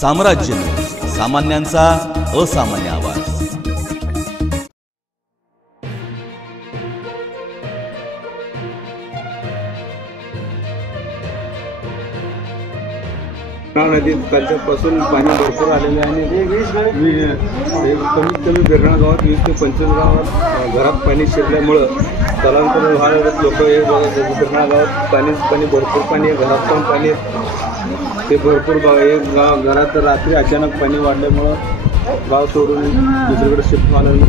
साम्राज्य, सामान्यांचा असामान्य आवाज। नदीत कालच्यापासून पाणी भरपूर आलेले आहे आणि कमीत कमी बेरणा गावात 20 ते 25 गावात घरात पाणी शिरल्यामुळं स्थलांतर व्हायला लोक बेरणा गावात पाणी भरपूर पाणी आहे, घरात पण पाणी ते भरपूर एक गाव घरात रात्री अचानक पाणी वाढल्यामुळं गाव सोडून दुसरीकडे शिफ्ट व्हायला लागलं।